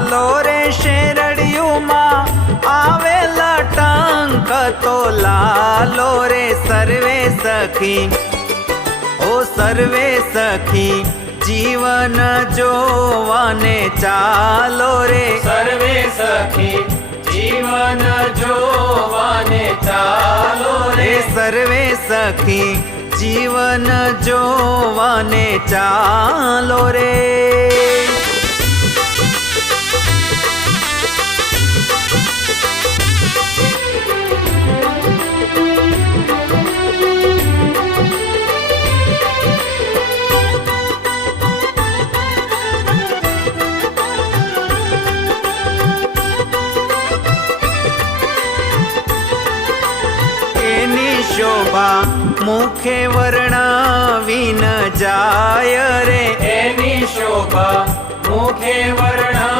ચાલો રે શેરડિયુંમાં આવેલા ટંક તો લાલો રે સર્વે સખી, ઓ સર્વે સખી જીવન જોવાને ચાલો રે, સર્વે સખી જીવન જોવાને ચાલો રે, સર્વે સખી જીવન જોવાને ચાલો રે। शोभा मुखे वर्णावी न जाय रे, एनी शोभा मुखे वर्णा